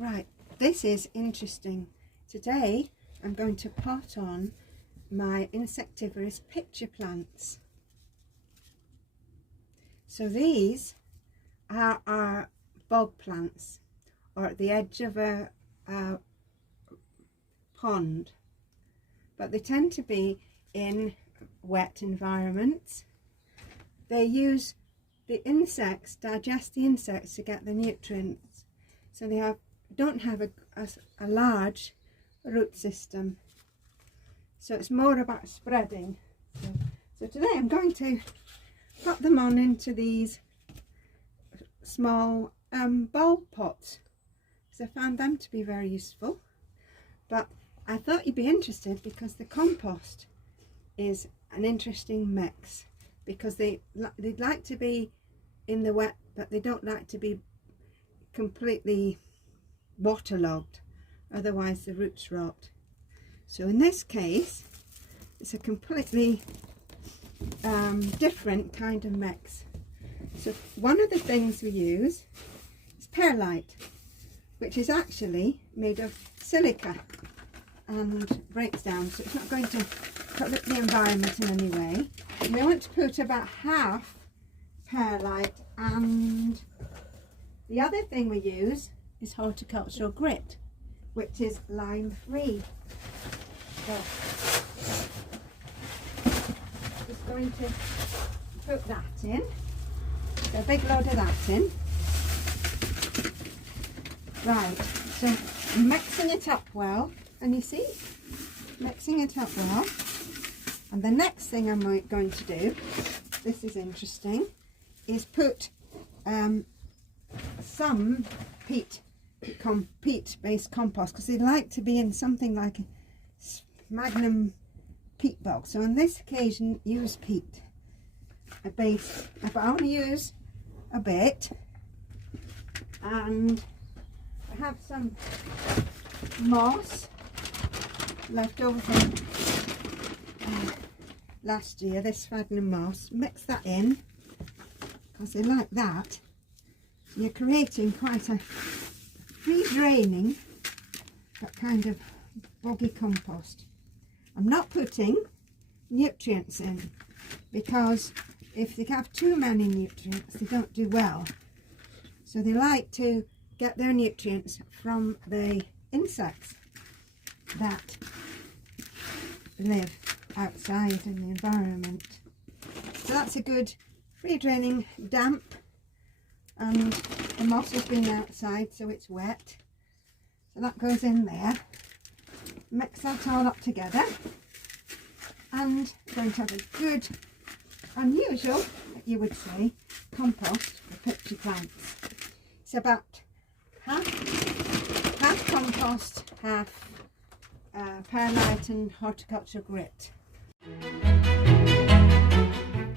Right, this is interesting. Today I'm going to pot on my insectivorous pitcher plants. So these are our bog plants, or at the edge of a pond, but they tend to be in wet environments. They use the insects, digest the insects to get the nutrients, so they don't have a large root system, so it's more about spreading. So today I'm going to put them on into these small bulb pots because I found them to be very useful. But I thought you'd be interested because the compost is an interesting mix, because they'd like to be in the wet, but they don't like to be completely waterlogged, otherwise the roots rot. So in this case it's a completely different kind of mix. So one of the things we use is perlite, which is actually made of silica and breaks down, so it's not going to pollute the environment in any way. And we want to put about half perlite, and the other thing we use is horticultural grit, which is lime free. So just going to put that in, a big load of that in. Right, so I'm mixing it up well, and you see, mixing it up well. And the next thing I'm going to do, this is interesting, is put some peat-based compost, because they like to be in something like a magnum peat bog. So on this occasion, use peat, a base. But I only use a bit, and I have some moss left over from last year, this sphagnum moss. Mix that in because they like that. So you're creating quite a free draining but kind of boggy compost. I'm not putting nutrients in, because if they have too many nutrients they don't do well. So they like to get their nutrients from the insects that live outside in the environment. So that's a good free draining, damp, and the moss has been outside so it's wet, so that goes in there. Mix that all up together, and going to have a good, unusual, you would say, compost for pitcher plants. It's about half compost, half perlite and horticultural grit.